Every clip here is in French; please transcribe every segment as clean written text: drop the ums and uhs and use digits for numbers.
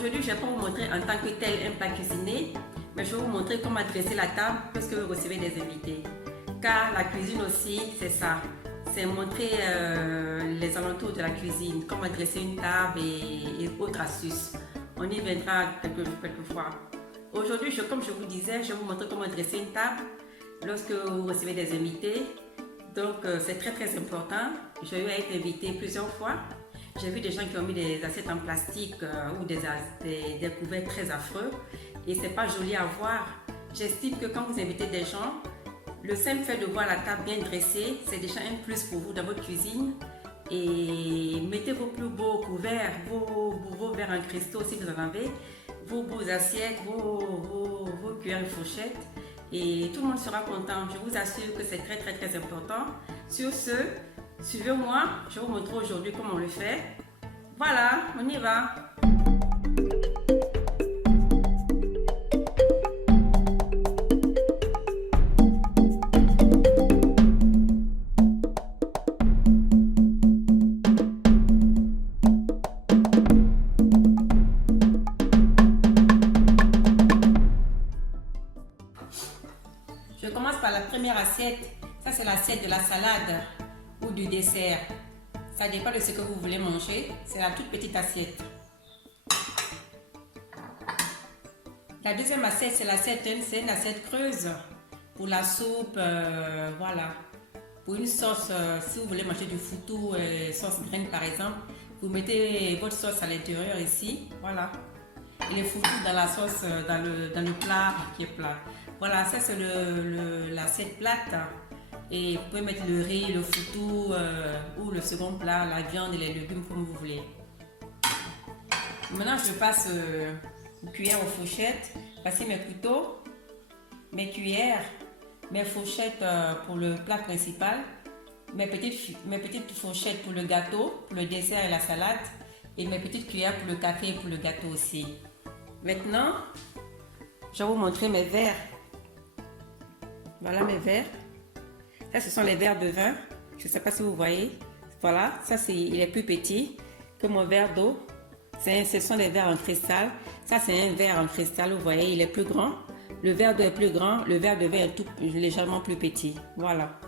Aujourd'hui, je ne vais pas vous montrer en tant que tel un plat cuisiné, mais je vais vous montrer comment dresser la table lorsque vous recevez des invités. Car la cuisine aussi, c'est ça. C'est montrer les alentours de la cuisine, comment dresser une table et autres astuces. On y viendra quelquefois. Aujourd'hui, comme je vous disais, je vais vous montrer comment dresser une table lorsque vous recevez des invités. Donc, c'est très important. J'ai eu à être invitée plusieurs fois. J'ai vu des gens qui ont mis des assiettes en plastique ou des couverts très affreux. Et c'est pas joli à voir. J'estime que quand vous invitez des gens, le simple fait de voir la table bien dressée, c'est déjà un plus pour vous dans votre cuisine. Et mettez vos plus beaux couverts, vos verres en cristaux si vous en avez, vos beaux assiettes, vos cuillères et fourchettes. Et tout le monde sera content. Je vous assure que c'est très important. Sur ce, suivez-moi. Je vais vous montrer aujourd'hui comment on le fait. Voilà, on y va. Je commence par la première assiette. Ça, c'est l'assiette de la salade ou du dessert. Ça dépend de ce que vous voulez manger. C'est la toute petite assiette. La deuxième assiette, c'est une assiette creuse pour la soupe. Voilà. Pour une sauce, si vous voulez manger du foutou, sauce graine par exemple, vous mettez votre sauce à l'intérieur ici. Voilà. Et le foutou dans la sauce, dans le plat qui est plat. Voilà, ça c'est l'assiette plate. Et vous pouvez mettre le riz, le foutou ou le second plat, la viande et les légumes comme vous voulez. Maintenant, je passe une cuillère aux fourchettes. Voici mes couteaux, mes cuillères, mes fourchettes pour le plat principal, mes petites fourchettes pour le gâteau, pour le dessert et la salade, et mes petites cuillères pour le café et pour le gâteau aussi. Maintenant, je vais vous montrer mes verres. Voilà mes verres. Ça, ce sont les verres de vin. Je ne sais pas si vous voyez. Voilà, ça, il est plus petit que mon verre d'eau. Ce sont des verres en cristal. Ça, c'est un verre en cristal. Vous voyez, il est plus grand. Le verre d'eau est plus grand. Le verre de vin est légèrement plus petit. Voilà.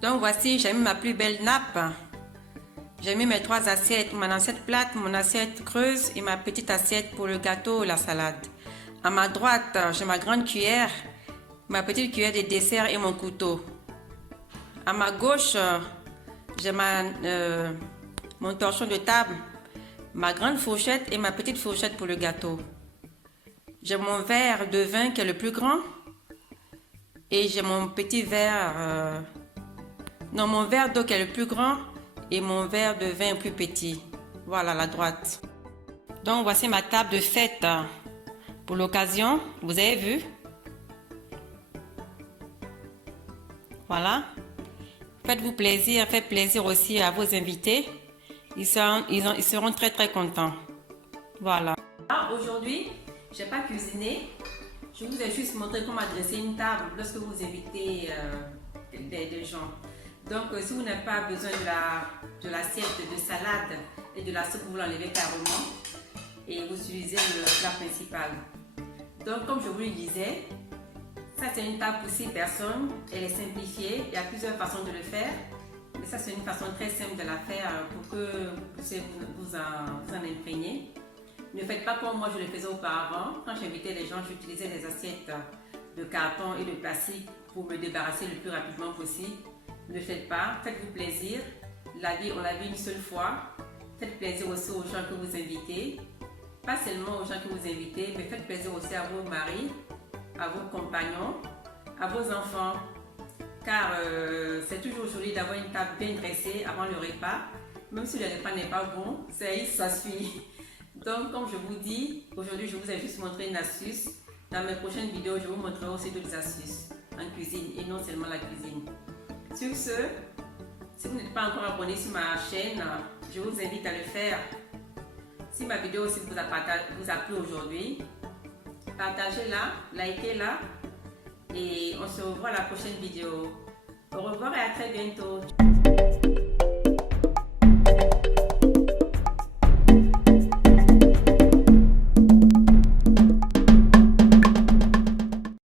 Donc, voici, j'ai mis ma plus belle nappe. J'ai mis mes 3 assiettes. Mon assiette plate, mon assiette creuse et ma petite assiette pour le gâteau et la salade. À ma droite, j'ai ma grande cuillère, ma petite cuillère de dessert et mon couteau. À ma gauche, j'ai mon torchon de table, ma grande fourchette et ma petite fourchette pour le gâteau. J'ai mon verre de vin qui est le plus grand et j'ai mon petit verre, mon verre d'eau qui est le plus grand et mon verre de vin plus petit. Voilà, à la droite. Donc, voici ma table de fête. Pour l'occasion, vous avez vu? Voilà. Faites-vous plaisir, faites plaisir aussi à vos invités. Ils seront très contents. Voilà. Aujourd'hui, je n'ai pas cuisiné. Je vous ai juste montré comment dresser une table lorsque vous invitez des gens. Donc, si vous n'avez pas besoin de l'assiette de salade et de la soupe, vous l'enlevez carrément et vous utilisez le plat principal. Donc, comme je vous le disais, ça c'est une table pour 6 personnes. Elle est simplifiée. Il y a plusieurs façons de le faire. Mais ça, c'est une façon très simple de la faire pour que vous puissiez vous en imprégner. Ne faites pas comme moi je le faisais auparavant. Quand j'invitais les gens, j'utilisais des assiettes de carton et de plastique pour me débarrasser le plus rapidement possible. Ne faites pas. Faites-vous plaisir. La vie, on la vit une seule fois. Faites plaisir aussi aux gens que vous invitez. Pas seulement aux gens que vous invitez, mais faites plaisir aussi à vos maris, à vos compagnons, à vos enfants. Car c'est toujours joli d'avoir une table bien dressée avant le repas. Même si le repas n'est pas bon, ça suit. Donc, comme je vous dis, aujourd'hui, je vous ai juste montré une astuce. Dans mes prochaines vidéos, je vous montrerai aussi d'autres astuces en cuisine et non seulement la cuisine. Sur ce, si vous n'êtes pas encore abonné sur ma chaîne, je vous invite à le faire. Si ma vidéo aussi vous a plu aujourd'hui, partagez-la, likez-la et on se revoit à la prochaine vidéo. Au revoir et à très bientôt.